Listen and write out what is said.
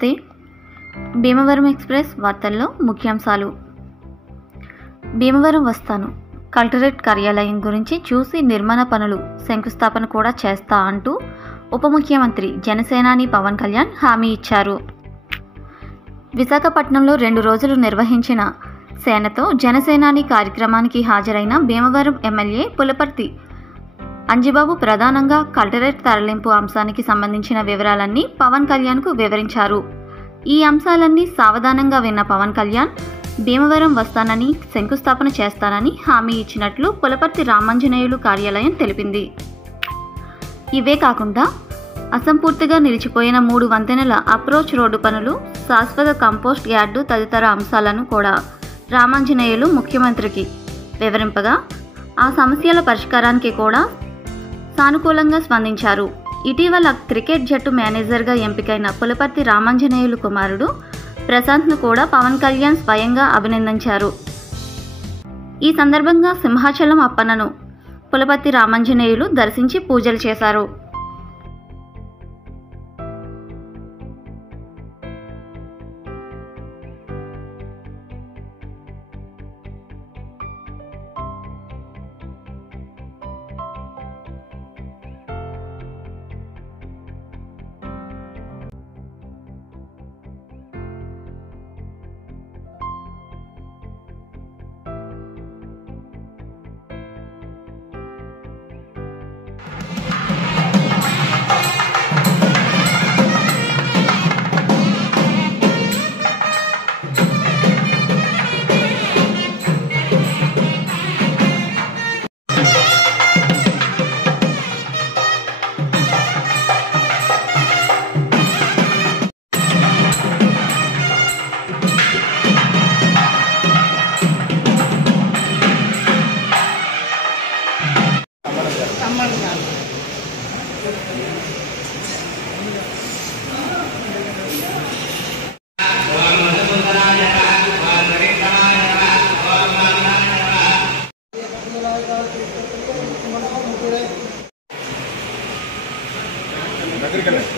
నమస్తే. భీమవరం ఎక్స్ప్రెస్ వార్తల్లో ముఖ్యాంశాలు. భీమవరం వస్తాను, కలెక్టరేట్ కార్యాలయం గురించి చూసి నిర్మాణ పనులు శంకుస్థాపన కూడా చేస్తా అంటూ ఉప ముఖ్యమంత్రి జనసేనాని పవన్ కళ్యాణ్ హామీ ఇచ్చారు. విశాఖపట్నంలో 2 రోజులు నిర్వహించిన సేనతో జనసేనాని కార్యక్రమానికి హాజరైన భీమవరం ఎమ్మెల్యే పులపర్తి అంజిబాబు ప్రధానంగా కలెక్టరేట్ తరలింపు అంశానికి సంబంధించిన వివరాలన్నీ పవన్ కళ్యాణ్కు వివరించారు. ఈ అంశాలన్నీ సావధానంగా విన్న పవన్ కళ్యాణ్ భీమవరం వస్తానని, శంకుస్థాపన చేస్తానని హామీ ఇచ్చినట్లు పులపర్తి రామాంజనేయులు కార్యాలయం తెలిపింది. ఇవే కాకుండా అసంపూర్తిగా నిలిచిపోయిన 3 వంతెనల అప్రోచ్ రోడ్డు పనులు, శాశ్వత కంపోస్ట్ యార్డు తదితర అంశాలను కూడా రామాంజనేయులు ముఖ్యమంత్రికి వివరింపగా ఆ సమస్యల పరిష్కారానికి కూడా సానుకూలంగా స్పందించారు. ఇటీవల క్రికెట్ జట్టు మేనేజర్గా ఎంపికైన పులపర్తి రామాంజనేయులు కుమారుడు ప్రశాంత్ను కూడా పవన్ కళ్యాణ్ స్వయంగా అభినందించారు. ఈ సందర్భంగా సింహాచలం అప్పన్నను పులపర్తి రామాంజనేయులు దర్శించి పూజలు చేశారు. దగ్గరికి